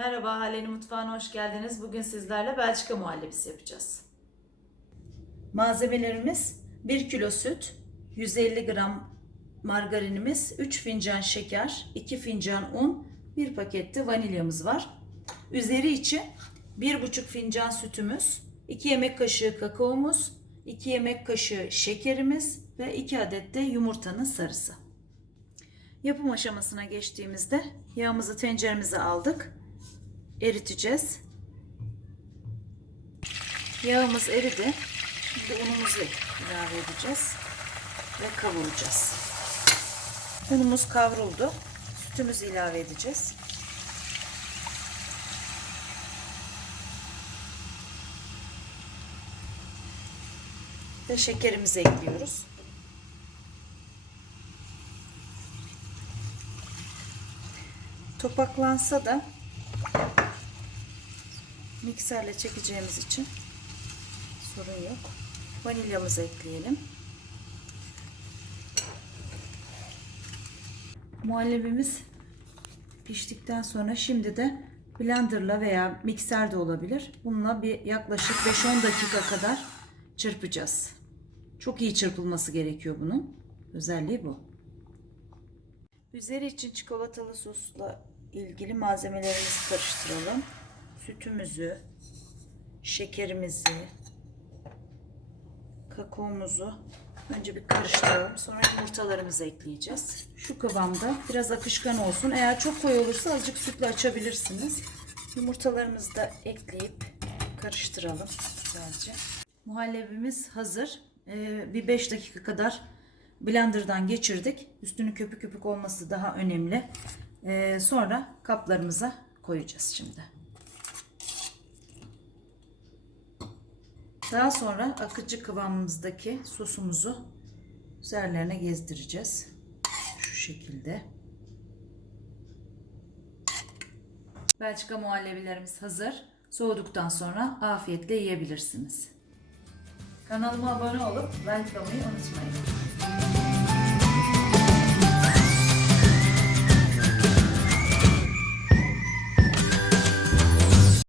Merhaba, Hale'nin mutfağına hoş geldiniz. Bugün sizlerle Belçika muhallebisi yapacağız. Malzemelerimiz 1 kilo süt, 150 gram margarinimiz, 3 fincan şeker, 2 fincan un, 1 pakette vanilyamız var. Üzeri için 1,5 fincan sütümüz, 2 yemek kaşığı kakaomuz, 2 yemek kaşığı şekerimiz ve 2 adet de yumurtanın sarısı. Yapım aşamasına geçtiğimizde yağımızı tenceremize aldık. Eriteceğiz. Yağımız eridi. Şimdi unumuzu ilave edeceğiz ve kavuracağız. Unumuz kavruldu. Sütümüzü ilave edeceğiz. Ve şekerimizi ekliyoruz. Topaklansa da mikserle çekeceğimiz için sorun yok. Vanilyamızı ekleyelim. Muhallebimiz piştikten sonra şimdi de blenderla veya mikser de olabilir. Bununla bir yaklaşık 5-10 dakika kadar çırpacağız. Çok iyi çırpılması gerekiyor bunun. Özelliği bu. Üzeri için çikolatalı sosla ilgili malzemelerimizi karıştıralım. Sütümüzü, şekerimizi, kakaomuzu önce bir karıştıralım. Sonra yumurtalarımızı ekleyeceğiz. Şu kıvamda biraz akışkan olsun. Eğer çok koyu olursa azıcık sütle açabilirsiniz. Yumurtalarımızı da ekleyip karıştıralım güzelce. Muhallebimiz hazır. Ee, bir 5 dakika kadar blenderdan geçirdik. Üstünün köpük köpük olması daha önemli. Ee, sonra kaplarımıza koyacağız şimdi. Daha sonra akıcı kıvamımızdaki sosumuzu üzerlerine gezdireceğiz. Şu şekilde. Belçika muhallebilerimiz hazır. Soğuduktan sonra afiyetle yiyebilirsiniz. Kanalıma abone olup like atmayı unutmayın.